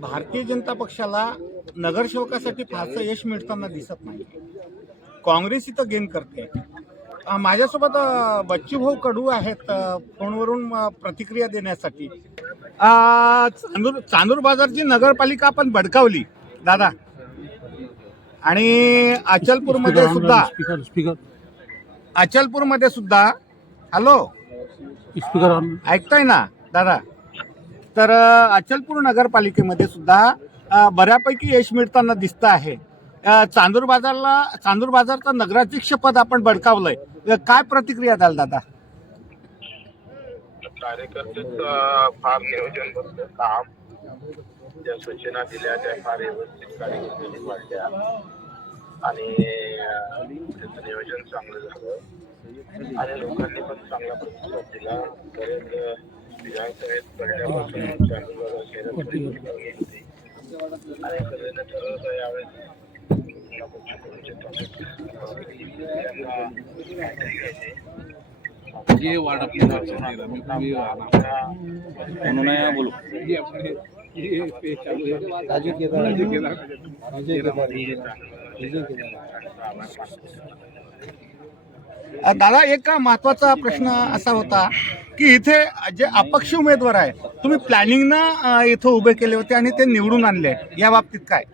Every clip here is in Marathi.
भारतीय जनता पक्षाला नगरसेवकासाठी फारसं यश मिळताना दिसत नाही. काँग्रेस इथं गेन करते. माझ्यासोबत बच्चूभाऊ कडू आहेत फोनवरून प्रतिक्रिया देण्यासाठी. चांदूर बाजारची नगरपालिका आपण भडकावली दादा, आणि अचलपूरमध्ये सुद्धा हॅलो ऐकताय ना दादा, तर अचलपूर नगरपालिकेमध्ये सुद्धा बऱ्यापैकी यश मिळताना दिसतं आहे. चांदूर बाजारचं नगराध्यक्षपद आपण बडकावलंय, काय प्रतिक्रिया द्याल दादा? कार्यकर्त्याचं फार नियोजनबद्ध काम, ज्या सूचना दिल्या त्या फार व्यवस्थित कार्यकर्त्यांनी मांडल्या आणि त्याचं नियोजन चांगलं झालं आणि लोकांनी पण चांगला प्रतिसाद दिला. बरेच विधानसभेत पडल्यापासून चांदूर बाजार शहरात होती आणि सगळ्यांना ठरवलं यावेळेस ये वार्ड अपने नाम से उन्होंने बोलो दादा, एक महत्वाचा प्रश्न असा होता की इथे जे अपक्ष उमेदवार आहे, तुम्ही प्लॅनिंगनं इथं उभे केले होते आणि ते निवडून आणले, या बाबतीत काय?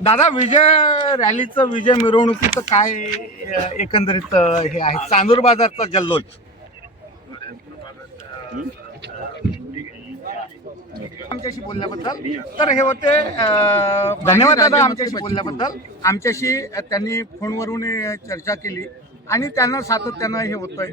दादा, विजय रॅलीचं, विजय मिरवणुकीचं काय एकंदरीत हे आहे चांदूर बाजारचा जल्लोष? आमच्याशी बोलल्याबद्दल तर हे होते, धन्यवाद दादा आमच्याशी बोलल्याबद्दल. आमच्याशी त्यांनी फोनवरून चर्चा केली आणि त्यांना सातत्यानं हे होतंय.